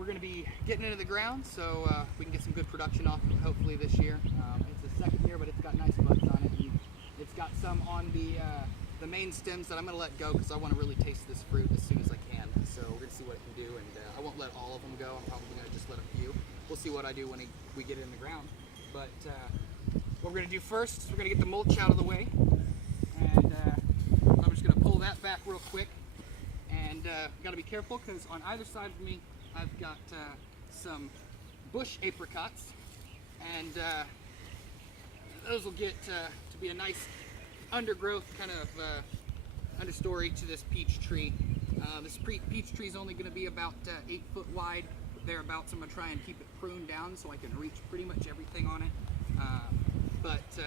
we're going to be getting into the ground, so we can get some good production off it hopefully this year. It's the second year, but it's got nice buds on it. And it's got some on the main stems that I'm going to let go because I want to really taste this fruit as soon as I can. So we're going to see what it can do, and I won't let all of them go. I'm probably going to just let a few. We'll see what I do when we get it in the ground. But what we're going to do first is we're going to get the mulch out of the way, and I'm just going to pull that back real quick. And got to be careful because on either side of me I've got some bush apricots, and those will get to be a nice undergrowth kind of understory to this peach tree. This peach tree is only going to be about 8 foot wide, thereabouts. I'm going to try and keep it pruned down so I can reach pretty much everything on it. But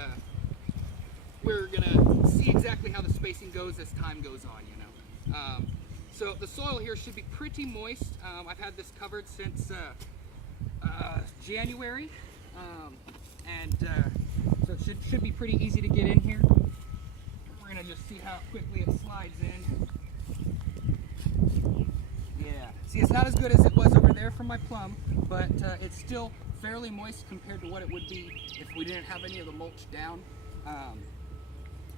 we're going to see exactly how the spacing goes as time goes on, you know. So the soil here should be pretty moist. I've had this covered since January, so it should be pretty easy to get in here. We're gonna just see how quickly it slides in. Yeah, see, it's not as good as it was over there from my plum, but it's still fairly moist compared to what it would be if we didn't have any of the mulch down.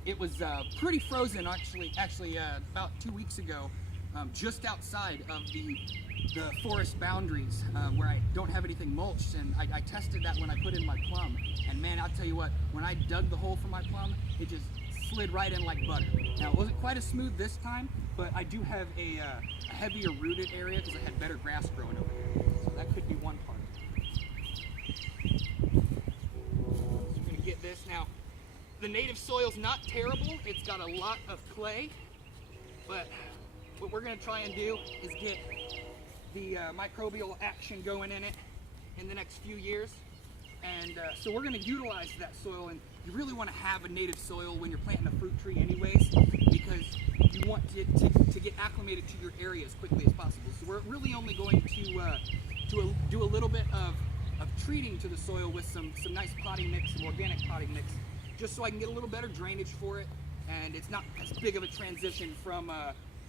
It was pretty frozen actually about 2 weeks ago. Just outside of the forest boundaries where I don't have anything mulched, and I tested that when I put in my plum, and man, I'll tell you what, when I dug the hole for my plum, it just slid right in like butter. Now, it wasn't quite as smooth this time, but I do have a heavier rooted area because I had better grass growing over here, so that could be one part. So we're going to get this. Now, the native soil's not terrible. It's got a lot of clay, but what we're going to try and do is get the microbial action going in it in the next few years. And so we're going to utilize that soil, and you really want to have a native soil when you're planting a fruit tree anyways, because you want it to get acclimated to your area as quickly as possible. So we're really only going to do a little bit of treating to the soil with some nice potting mix, some organic potting mix, just so I can get a little better drainage for it, and it's not as big of a transition from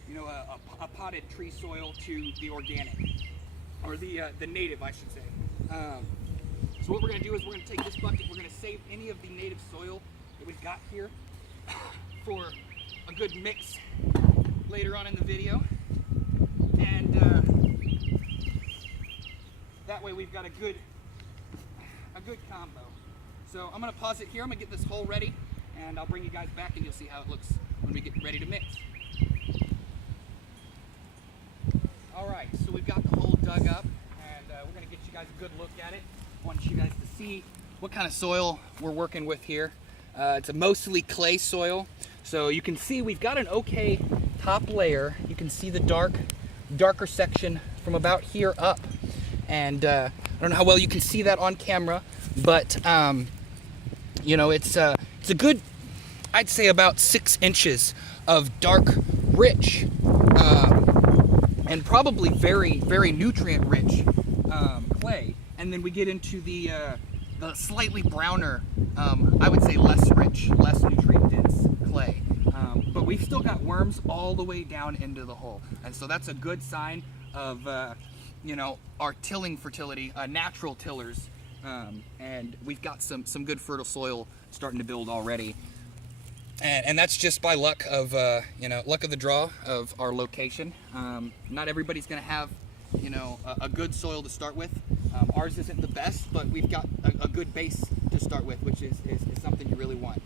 you know, a potted tree soil to the organic, or the native, I should say. So what we're going to do is we're going to take this bucket, we're going to save any of the native soil that we've got here for a good mix later on in the video, and that way we've got a good combo. So I'm going to pause it here, I'm going to get this hole ready, and I'll bring you guys back and you'll see how it looks when we get ready to mix. Alright, so we've got the hole dug up, and we're going to get you guys a good look at it. I want you guys to see what kind of soil we're working with here. It's a mostly clay soil, so you can see we've got an okay top layer. You can see the darker section from about here up, and I don't know how well you can see that on camera, but you know, it's a good, I'd say about 6 inches of dark, rich, and probably very, very nutrient-rich clay. And then we get into the slightly browner, I would say less rich, less nutrient-dense clay. But we've still got worms all the way down into the hole. And so that's a good sign of, you know, our tilling fertility, natural tillers. And we've got some good fertile soil starting to build already. And that's just by luck of, you know, luck of the draw of our location. Not everybody's going to have, you know, a good soil to start with. Ours isn't the best, but we've got a good base to start with, which is something you really want.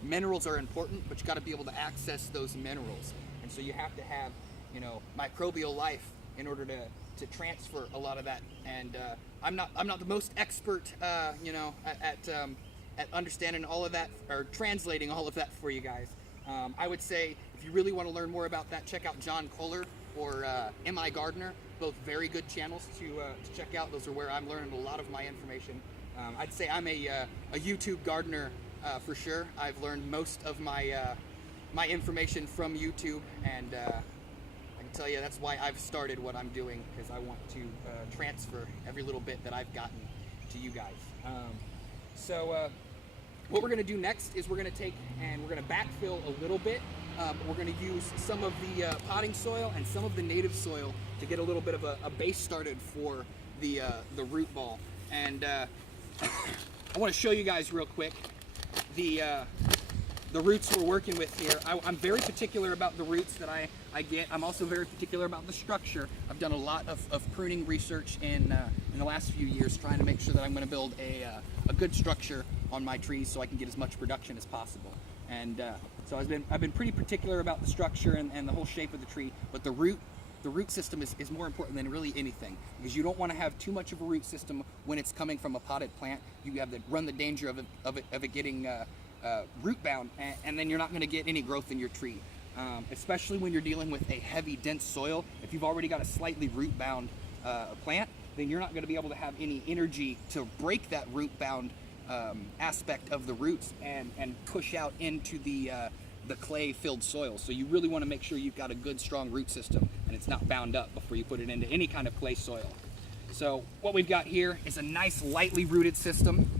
Minerals are important, but you got to be able to access those minerals. And so you have to have, you know, microbial life in order to transfer a lot of that. And I'm not the most expert, you know, at understanding all of that, or translating all of that for you guys. I would say if you really want to learn more about that, check out John Kohler or M.I. Gardner, both very good channels to check out. Those are where I'm learning a lot of my information. I'd say I'm a YouTube gardener for sure. I've learned most of my my information from YouTube, and I can tell you that's why I've started what I'm doing, because I want to transfer every little bit that I've gotten to you guys. So what we're going to do next is we're going to take and we're going to backfill a little bit But we're going to use some of the potting soil and some of the native soil to get a little bit of a base started for the root ball. And I want to show you guys real quick the roots we're working with here. I'm very particular about the roots that I get. I'm also very particular about the structure. I've done a lot of pruning research in the last few years, trying to make sure that I'm going to build a good structure on my trees so I can get as much production as possible. And so I've been pretty particular about the structure and the whole shape of the tree, but the root system is more important than really anything, because you don't want to have too much of a root system when it's coming from a potted plant. You have to run the danger of it getting root bound, and then you're not going to get any growth in your tree. Especially when you're dealing with a heavy, dense soil. If you've already got a slightly root bound plant, then you're not going to be able to have any energy to break that root bound aspect of the roots and push out into the clay filled soil. So you really want to make sure you've got a good strong root system and it's not bound up before you put it into any kind of clay soil. So what we've got here is a nice lightly rooted system,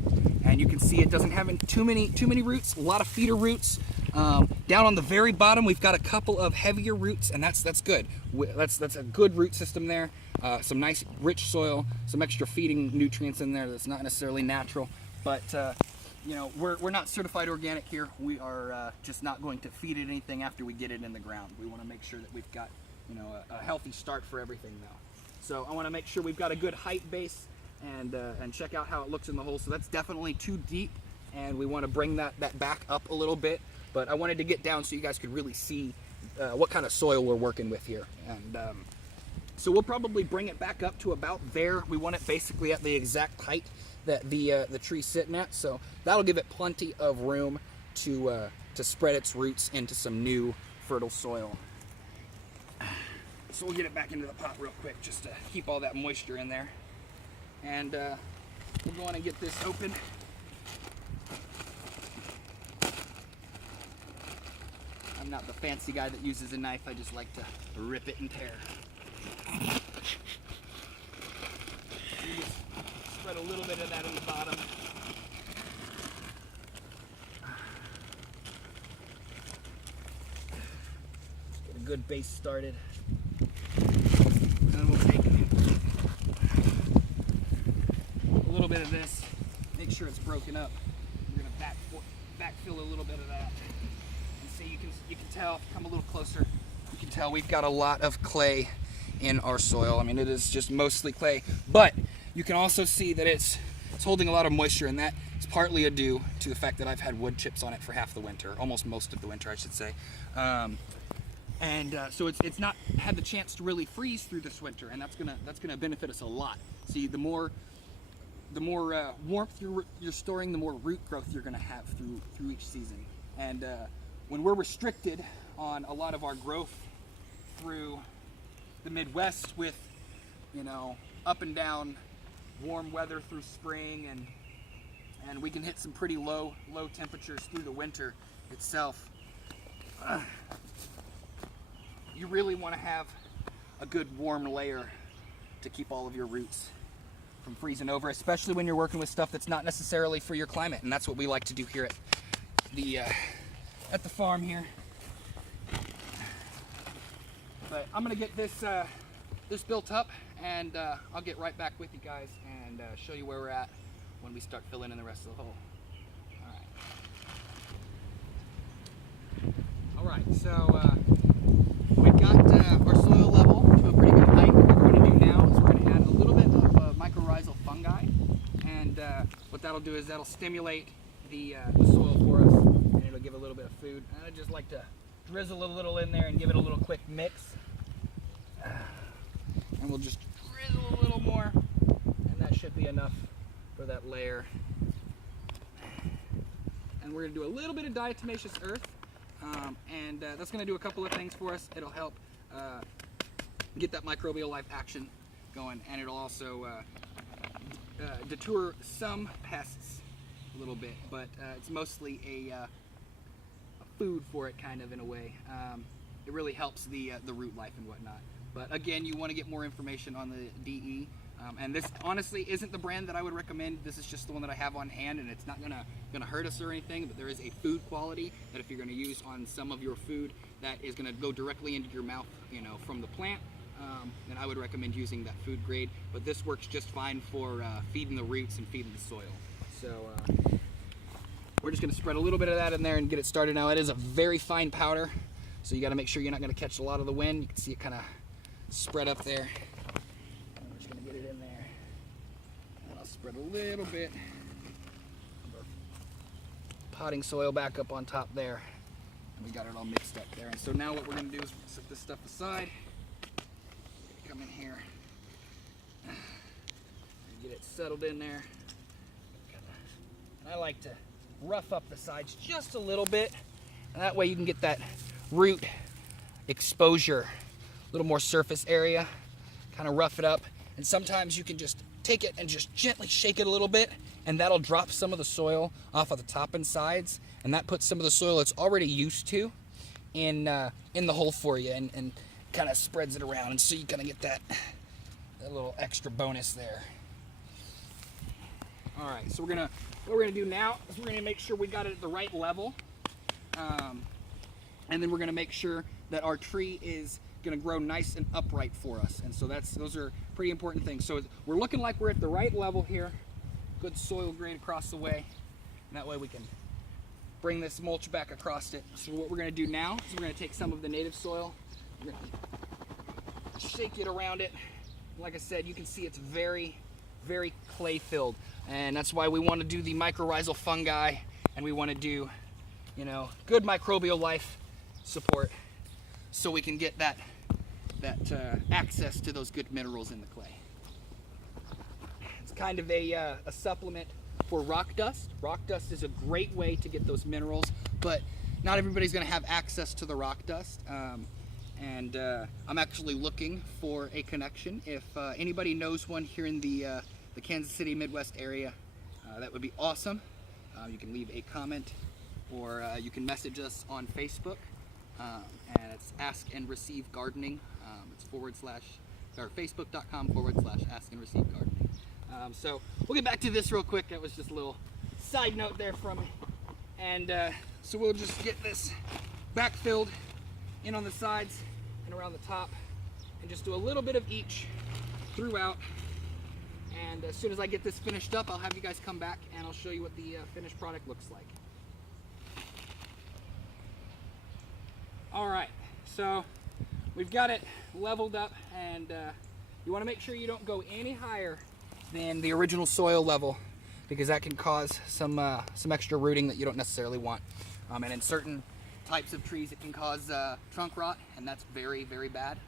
and you can see it doesn't have too many roots, a lot of feeder roots. Down on the very bottom we've got a couple of heavier roots, and that's good. That's a good root system there. Some nice rich soil, some extra feeding nutrients in there that's not necessarily natural, but you know, we're not certified organic here. We are just not going to feed it anything after we get it in the ground. We want to make sure that we've got, you know, a healthy start for everything though. So I want to make sure we've got a good height base, and check out how it looks in the hole. So that's definitely too deep, and we want to bring that back up a little bit. But I wanted to get down so you guys could really see what kind of soil we're working with here. And so we'll probably bring it back up to about there. We want it basically at the exact height that the tree's sitting at. So that'll give it plenty of room to spread its roots into some new fertile soil. So we'll get it back into the pot real quick just to keep all that moisture in there. And we'll go on and get this open. I'm not the fancy guy that uses a knife. I just like to rip it and tear. You just spread a little bit of that on the bottom. Get a good base started. And then we'll take a little bit of this, make sure it's broken up. We're going to backfill a little bit of that. And see, you can tell, come a little closer, you can tell we've got a lot of clay in our soil. I mean, it is just mostly clay, but you can also see that it's holding a lot of moisture, and that is partly due to the fact that I've had wood chips on it for half the winter, almost most of the winter, I should say. So it's not had the chance to really freeze through this winter, and that's gonna benefit us a lot. See, the more warmth you're storing, the more root growth you're gonna have through each season. And when we're restricted on a lot of our growth through the Midwest with, you know, up and down warm weather through spring, and we can hit some pretty low temperatures through the winter itself. You really want to have a good warm layer to keep all of your roots from freezing over, especially when you're working with stuff that's not necessarily for your climate. And that's what we like to do here at the farm here. But I'm gonna get this built up, and I'll get right back with you guys and show you where we're at when we start filling in the rest of the hole. All right, so we've got our soil level to a pretty good height. What we're going to do now is we're going to add a little bit of mycorrhizal fungi, and what that'll do is that'll stimulate the soil for us, and it'll give a little bit of food. And I just like to drizzle a little in there and give it a little quick mix. And we'll just drizzle a little more, and that should be enough for that layer. And we're going to do a little bit of diatomaceous earth. And that's going to do a couple of things for us. It'll help get that microbial life action going, and it'll also deter some pests a little bit, but it's mostly a food for it, kind of, in a way. It really helps the root life and whatnot. But again, you want to get more information on the DE. And this honestly isn't the brand that I would recommend. This is just the one that I have on hand, and it's not gonna hurt us or anything, but there is a food quality that if you're gonna use on some of your food that is gonna go directly into your mouth, from the plant, then I would recommend using that food grade. But this works just fine for feeding the roots and feeding the soil. So we're just gonna spread a little bit of that in there and get it started. Now it is a very fine powder, so you gotta make sure you're not gonna catch a lot of the wind. You can see it kind of spread up there. We're just gonna get it in there. And I'll spread a little bit of our potting soil back up on top there. And we got it all mixed up there. And so now what we're gonna do is set this stuff aside. Come in here and get it settled in there. And I like to rough up the sides just a little bit, and that way you can get that root exposure, a little more surface area, kind of rough it up. And sometimes you can just take it and just gently shake it a little bit, and that'll drop some of the soil off of the top and sides, and that puts some of the soil it's already used to in the hole for you, and kind of spreads it around, and so you kind of get that little extra bonus there. All right, so what we're gonna do now is we're gonna make sure we got it at the right level, and then we're gonna make sure that our tree is gonna grow nice and upright for us. And so those are pretty important things. So we're looking like we're at the right level here. Good soil grade across the way, and that way we can bring this mulch back across it. So what we're gonna do now is we're gonna take some of the native soil, we're gonna shake it around it. Like I said, you can see it's very, very clay filled, and that's why we want to do the mycorrhizal fungi, and we want to do good microbial life support, so we can get that access to those good minerals in the clay. It's kind of a supplement for rock dust. Rock dust is a great way to get those minerals, but not everybody's going to have access to the rock dust. And I'm actually looking for a connection. If anybody knows one here in the Kansas City, Midwest area, that would be awesome. You can leave a comment, or you can message us on Facebook, and it's Ask and Receive Gardening. It's facebook.com/Ask and Receive Gardening. So we'll get back to this real quick. That was just a little side note there from me. And so we'll just get this backfilled in on the sides and around the top, and just do a little bit of each throughout. And as soon as I get this finished up, I'll have you guys come back and I'll show you what the finished product looks like. All right, so we've got it leveled up, and you want to make sure you don't go any higher than the original soil level, because that can cause some extra rooting that you don't necessarily want. And in certain types of trees, it can cause trunk rot, and that's very, very bad.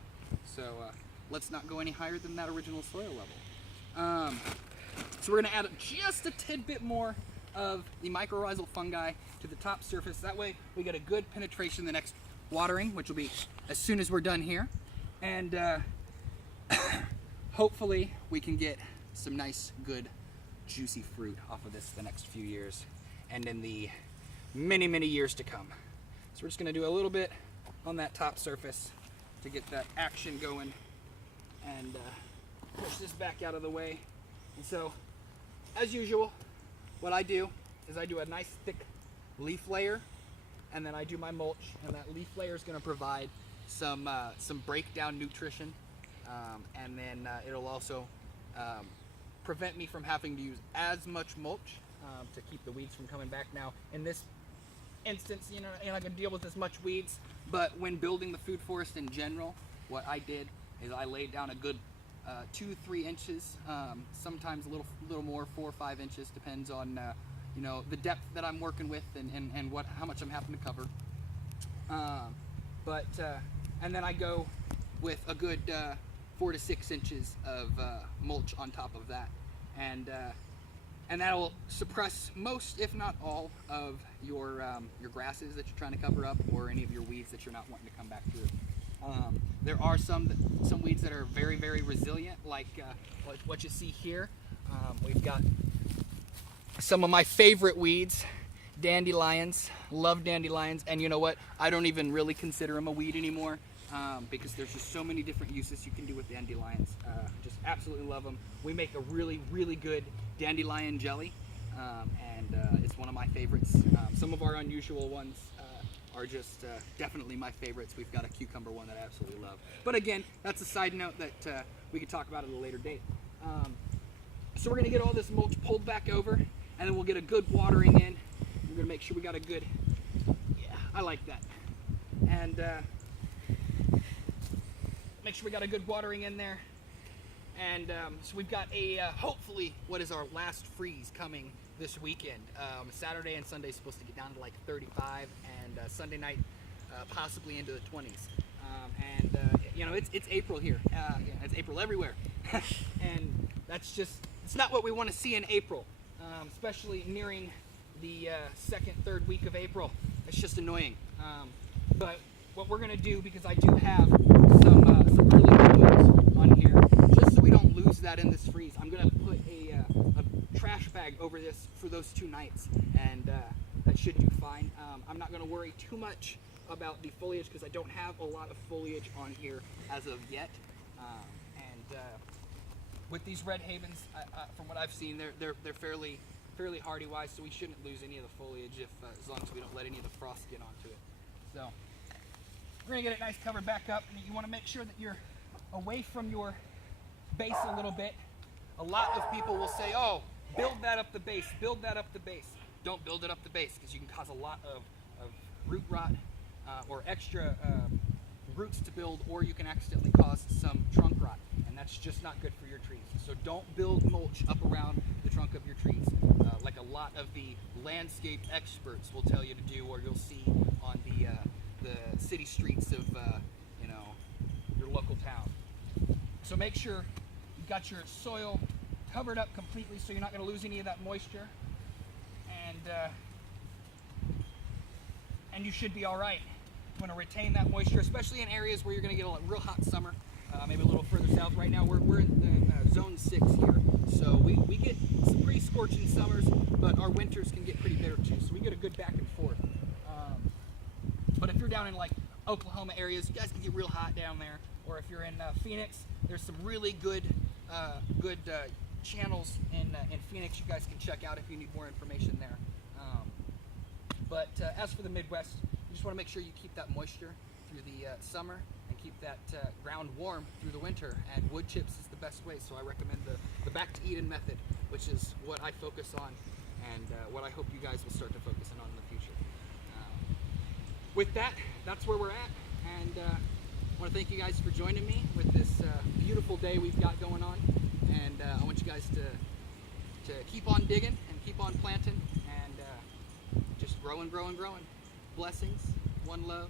So let's not go any higher than that original soil level. So we're going to add just a tidbit more of the mycorrhizal fungi to the top surface. That way we get a good penetration the next watering, which will be as soon as we're done here. And hopefully we can get some nice, good, juicy fruit off of this the next few years and in the many, many years to come. So we're just going to do a little bit on that top surface to get that action going, and push this back out of the way. And so, as usual, what I do is I do a nice thick leaf layer, and then I do my mulch, and that leaf layer is going to provide some breakdown nutrition, and then it'll also prevent me from having to use as much mulch to keep the weeds from coming back. Now, in this instance, you're not going to deal with as much weeds, but when building the food forest in general, what I did is I laid down a good 2-3 inches, sometimes a little more, 4 or 5 inches, depends on the depth that I'm working with and how much I'm having to cover. And then I go with a good 4 to 6 inches of mulch on top of that, and that'll suppress most, if not all, of your grasses that you're trying to cover up, or any of your weeds that you're not wanting to come back through. There are some weeds that are very, very resilient, like what you see here. We've got some of my favorite weeds, dandelions. Love dandelions, and you know what? I don't even really consider them a weed anymore. because there's just so many different uses you can do with dandelions. Just absolutely love them. We make a really, really good dandelion jelly, and it's one of my favorites. Some of our unusual ones are just definitely my favorites. We've got a cucumber one that I absolutely love. But again, that's a side note that we could talk about at a later date. So we're gonna get all this mulch pulled back over, and then we'll get a good watering in. We're gonna make sure we got a good, yeah, I like that. And make sure we got a good watering in there. And so we've got a, hopefully, what is our last freeze coming this weekend. Saturday and Sunday is supposed to get down to like 35, and Sunday night possibly into the 20s. You know, it's April here. Yeah, it's April everywhere. And that's just, it's not what we want to see in April, especially nearing the second, third week of April. It's just annoying. But what we're going to do, because I do have some early woods on here, just so we don't lose that in this freeze, I'm going to put a trash bag over this for those 2 nights, and that should do fine. I'm not going to worry too much about the foliage because I don't have a lot of foliage on here as of yet. With these Red Havens, from what I've seen, they're fairly hardy wise, so we shouldn't lose any of the foliage as long as we don't let any of the frost get onto it. So we're gonna get it nice covered back up, and you want to make sure that you're away from your base a little bit. A lot of people will say, "Oh, build that up the base, build that up the base." Don't build it up the base because you can cause a lot of root rot or extra roots to build, or you can accidentally cause some trunk rot, and that's just not good for your trees. So don't build mulch up around the trunk of your trees, like a lot of the landscape experts will tell you to do, or you'll see on the city streets of you know, your local town. So make sure you've got your soil covered up completely so you're not going to lose any of that moisture, and you should be all right. You want to retain that moisture, especially in areas where you're going to get a real hot summer, maybe a little further south. Right now we're in zone 6 here, so we get some pretty scorching summers, but our winters can get pretty bitter too, so we get a good back and forth. But if you're down in like Oklahoma areas, you guys can get real hot down there, or if you're in Phoenix, there's some really good channels in Phoenix you guys can check out if you need more information there. But as for the Midwest, you just want to make sure you keep that moisture through the summer and keep that ground warm through the winter, and wood chips is the best way. So I recommend the Back to Eden method, which is what I focus on, and what I hope you guys will start to focus on in the future. With that, that's where we're at, and I want to thank you guys for joining me with this beautiful day we've got going on, and I want you guys to keep on digging and keep on planting, and just growing. Blessings, one love.